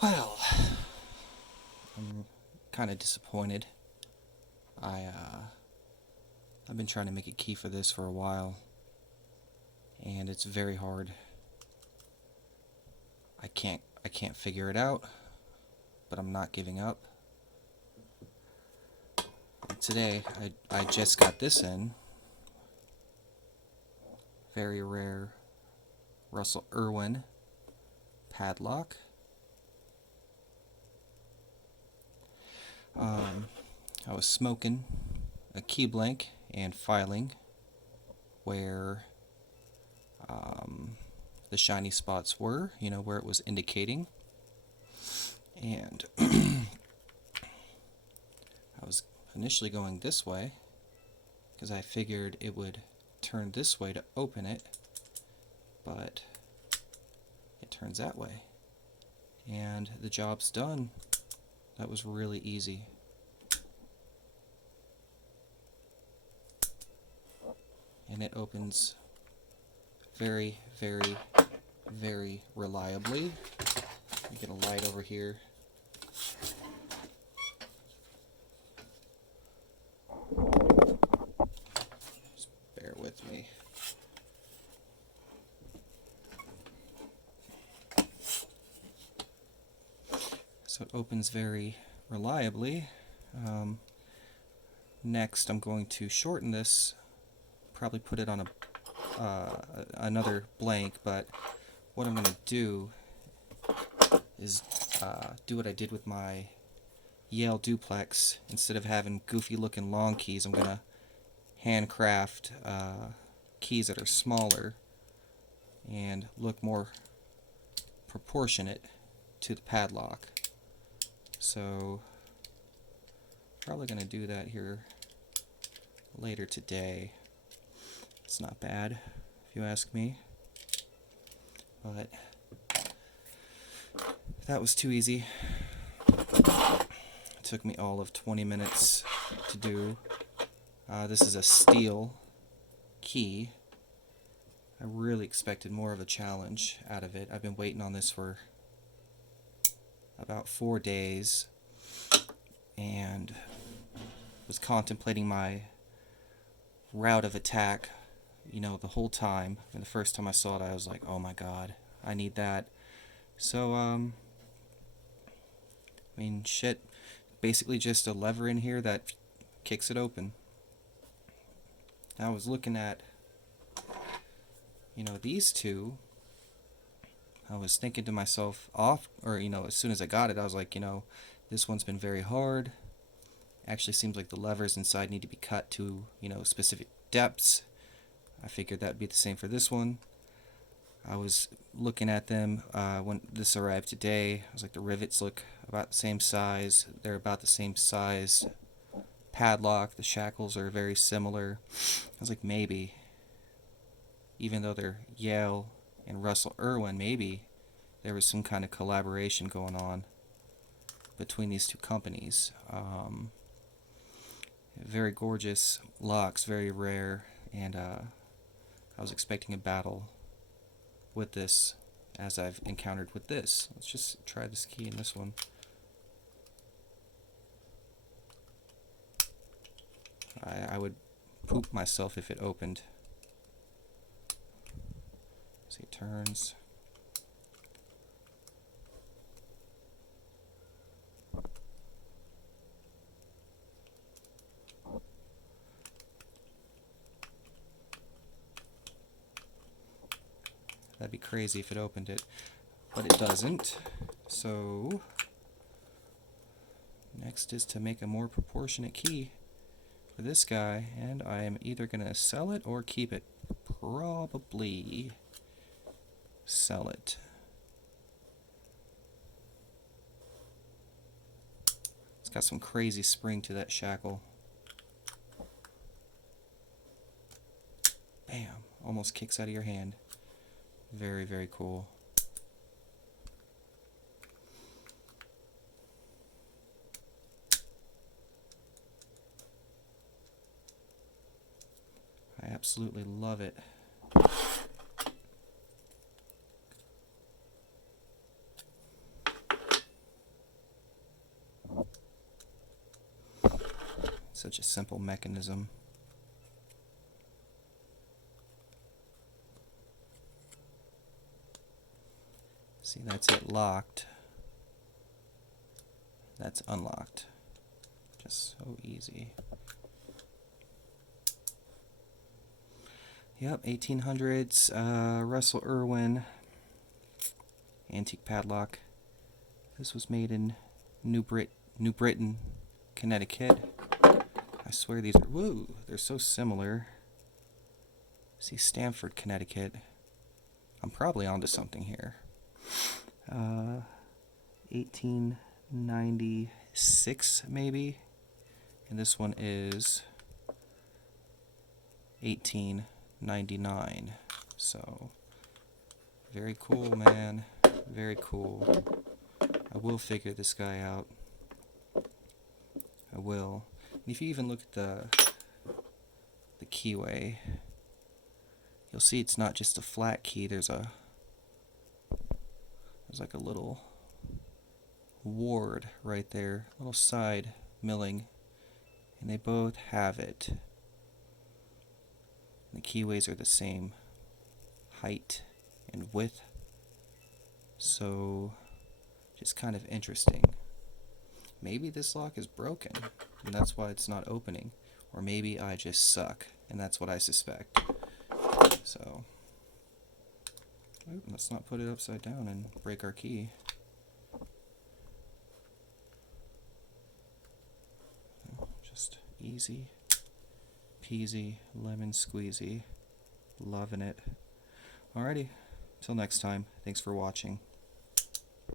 Well, I'm kind of disappointed. I I've been trying to make a key for this for a while, and it's very hard. I can't figure it out, but I'm not giving up. And today I just got this in. Very rare Russell Erwin padlock. I was smoking a key blank and filing where the shiny spots were, where it was indicating. And I was initially going this way because I figured it would turn this way to open it, but it turns that way. And the job's done. That was really easy. And it opens very, very, very reliably. You get a light over here. Just bear with me. So it opens very reliably. Next, I'm going to shorten this, probably put it on another blank, but what I'm going to do is do what I did with my Yale duplex. Instead of having goofy looking long keys, I'm going to handcraft keys that are smaller and look more proportionate to the padlock. So probably going to do that here later today. It's not bad if you ask me, but that was too easy. It took me all of 20 minutes to do. This is a steel key. I really expected more of a challenge out of it. I've been waiting on this for about 4 days and was contemplating my route of attack, the whole time. And the first time I saw it, I was like, oh my god, I need that. So, shit, basically just a lever in here that kicks it open. I was looking at, these two. I was thinking to myself as soon as I got it, I was like, this one's been very hard. Actually seems like the levers inside need to be cut to, specific depths. I figured that'd be the same for this one. I was looking at them when this arrived today. I was like, the rivets look about the same size. They're about the same size padlock. The shackles are very similar. I was like, maybe, even though they're Yale and Russell Erwin, maybe there was some kind of collaboration going on between these two companies. Very gorgeous locks, very rare, and I was expecting a battle with this as I've encountered with this. Let's just try this key in this one. I would poop myself if it opened. See, it turns. That'd be crazy if it opened it, but it doesn't. So next is to make a more proportionate key for this guy, and I am either going to sell it or keep it. Probably sell it. It's got some crazy spring to that shackle. Bam! Almost kicks out of your hand. Very, very cool. I absolutely love it. Such a simple mechanism. See, that's it locked. That's unlocked. Just so easy. Yep, 1800s, Russell Erwin, antique padlock. This was made in New Britain, Connecticut. I swear these are, whoa, they're so similar. See, Stamford, Connecticut. I'm probably onto something here. 1896 maybe, and this one is 1899. So very cool, man. Very cool. I will figure this guy out. I will. And if you even look at the keyway, you'll see it's not just a flat key. There's like a little ward right there, little side milling, and they both have it. The keyways are the same height and width, so just kind of interesting. Maybe this lock is broken and that's why it's not opening, or maybe I just suck and that's what I suspect. So let's not put it upside down and break our key. Just easy peasy lemon squeezy. Loving it. Alrighty, till next time, thanks for watching.